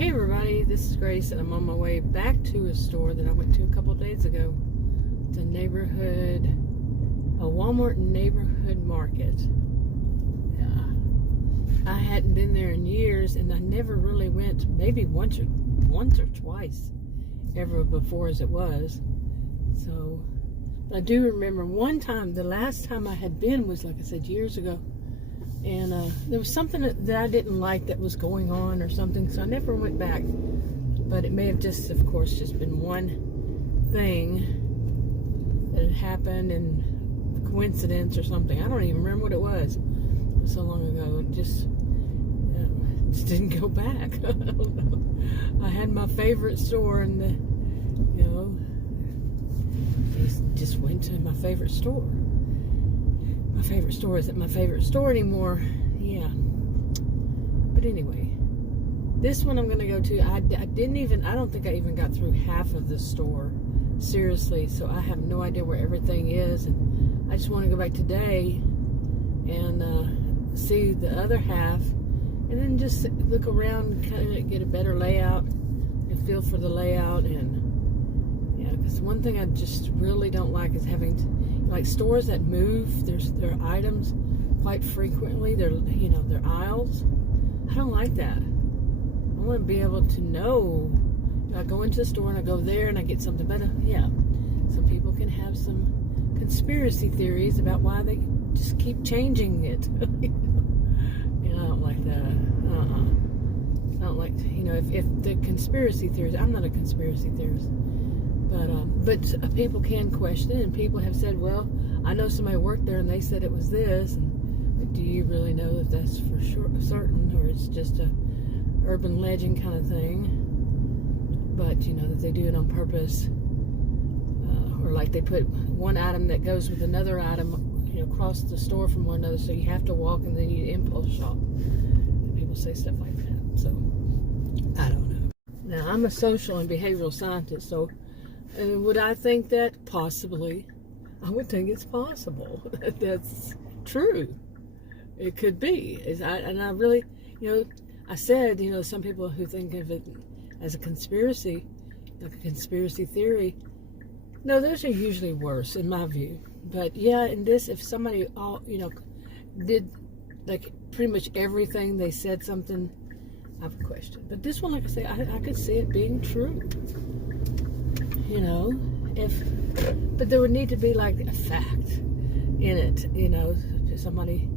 Hey everybody, this is Grace and I'm on my way back to a store that I went to a couple of days ago. It's a Walmart neighborhood market. Yeah. I hadn't been there in years and I never really went, maybe once or twice ever before as it was. So, I do remember one time, the last time I had been was, like I said, years ago. And there was something that I didn't like that was going on or something, so I never went back. But it may have just, of course, just been one thing that had happened and coincidence or something. I don't even remember what it was. It was so long ago. It just didn't go back. I don't know. I had my favorite store and just went to my favorite store. My favorite store isn't my favorite store anymore. Yeah. But anyway, this one I'm going to go to. I don't think I even got through half of the store. Seriously. So I have no idea where everything is. And I just want to go back today and see the other half. And then just look around, kind of get a better layout and feel for the layout. And yeah, because one thing I just really don't like is having like stores that move their items quite frequently, their aisles. I don't like that. I want to be able to know. I go into the store and I go there and I get something better. Yeah, some people can have some conspiracy theories about why they just keep changing it. I don't like that. I don't like, if the conspiracy theories. I'm not a conspiracy theorist. But people can question it, and people have said, well, I know somebody worked there and they said it was this, and do you really know that that's for sure certain, or it's just a urban legend kind of thing? But that they do it on purpose, or like they put one item that goes with another item, across the store from one another, so you have to walk and then you impulse shop. And people say stuff like that. So I don't know. Now I'm a social and behavioral scientist, so. Would I think that? Possibly. I would think it's possible. That's true. It could be. I really, I said, some people who think of it as a conspiracy, like a conspiracy theory, no, those are usually worse in my view. But yeah, in this, if somebody, did like pretty much everything they said something, I have a question. But this one, like I say, I could see it being true. But there would need to be like a fact in it, somebody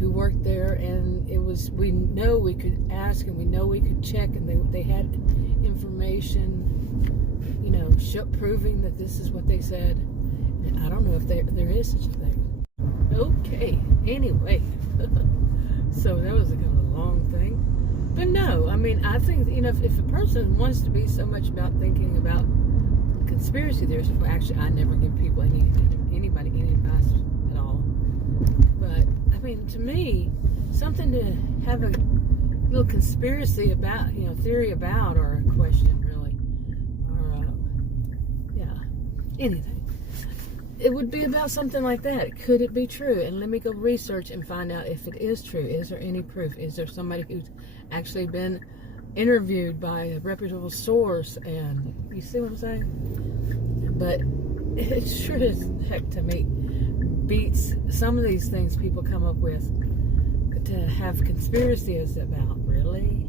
who worked there, and we know we could ask and we know we could check, and they had information, proving that this is what they said. And I don't know if there is such a thing. Okay, anyway, so that was a kind of a long thing. But no, I mean, I think, if a person wants to be so much about thinking about conspiracy theories, well, actually, I never give people anybody any advice at all. But, I mean, to me, something to have a little conspiracy about, theory about, or a question, really, or, anything. It would be about something like that. Could it be true? And let me go research and find out if it is true. Is there any proof? Is there somebody who's actually been interviewed by a reputable source? And you see what I'm saying? But it sure as heck to me beats some of these things people come up with to have conspiracies about. Really?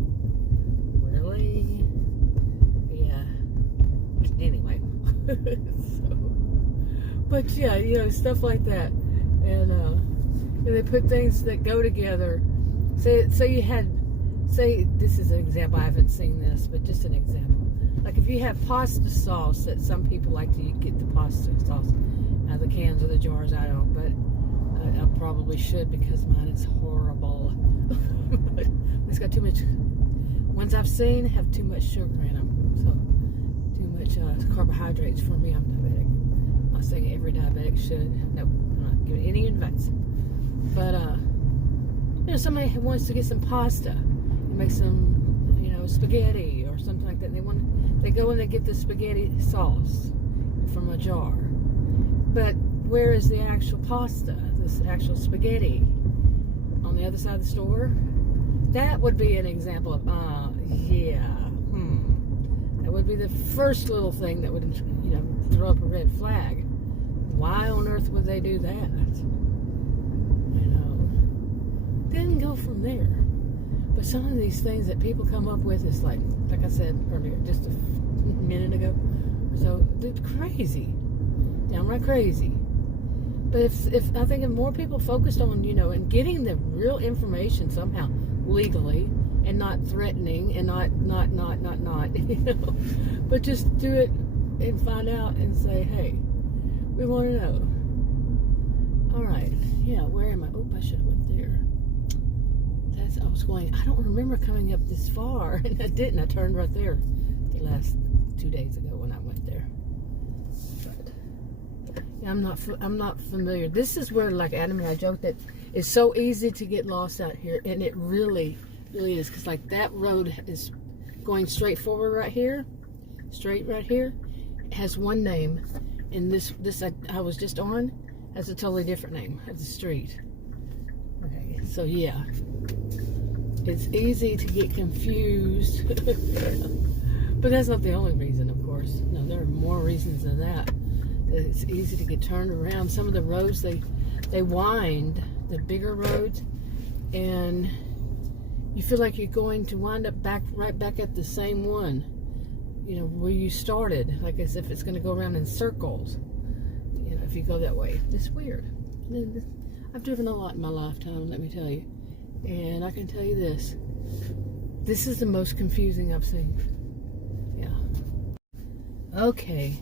Yeah. Anyway. But yeah, stuff like that, and they put things that go together. Say this is an example. I haven't seen this, but just an example. Like if you have pasta sauce, that some people like to get the pasta sauce out of the cans or the jars. I don't, but I probably should, because mine is horrible. It's got too much. Ones I've seen have too much sugar in them, so too much carbohydrates for me. I'm diabetic. I'm not saying every diabetic should. No, I'm not giving any advice. But somebody wants to get some pasta, make some, spaghetti or something like that. They go and they get the spaghetti sauce from a jar. But where is the actual pasta, this actual spaghetti? On the other side of the store? That would be an example of, yeah, that would be the first little thing that would, throw up a red flag. Why on earth would they do that? Then go from there. But some of these things that people come up with is like I said earlier, just a minute ago. So it's crazy, downright crazy. But if I think if more people focused on, and getting the real information somehow legally and not threatening and not, but just do it and find out and say, hey, we want to know. All right, yeah, where am I? Oh, I should have went there. I was going, I don't remember coming up this far, and I didn't. I turned right there the last 2 days ago when I went there. But yeah, I'm not familiar. This is where, like Adam and I joked, that it's so easy to get lost out here, and it really, really is. Because like that road is going straight forward right here, it has one name, and this I was just on has a totally different name of the street. Okay, so yeah. It's easy to get confused. But that's not the only reason, of course. No, there are more reasons than that. It's easy to get turned around. Some of the roads, they wind, the bigger roads, and you feel like you're going to wind up right back at the same one, where you started, like as if it's going to go around in circles, if you go that way. It's weird. I've driven a lot in my lifetime, let me tell you. And I can tell you this is the most confusing I've seen. Yeah. Okay.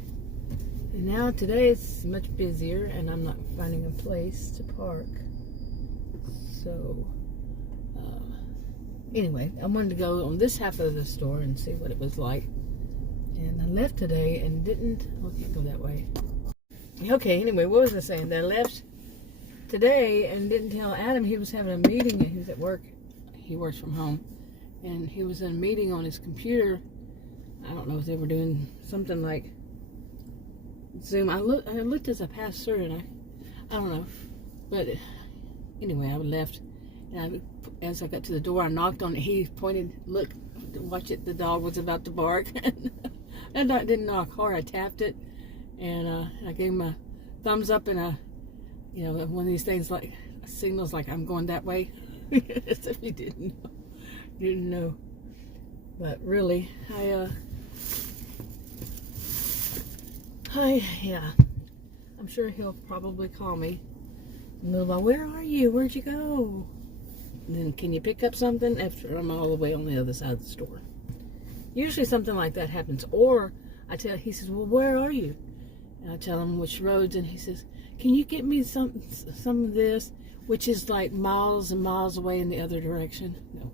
And now today it's much busier and I'm not finding a place to park. So, anyway, I wanted to go on this half of the store and see what it was like. And I left today and didn't, I can't go that way. Okay, anyway, what was I saying? That I left today and didn't tell Adam he was having a meeting, and he was at work. He works from home, and he was in a meeting on his computer. I don't know if they were doing something like Zoom. I looked as I passed through, and I don't know, but anyway, I left, and as I got to the door, I knocked on it. He pointed, look, watch it. The dog was about to bark, and I didn't knock hard. I tapped it, and I gave him a thumbs up and a. One of these things like signals like I'm going that way. As if you didn't know. But really, yeah. I'm sure he'll probably call me. Where are you? Where'd you go? And then, can you pick up something after I'm all the way on the other side of the store? Usually something like that happens. Or he says, well, where are you? And I tell him which roads, and he says, can you get me some of this, which is like miles and miles away in the other direction? No.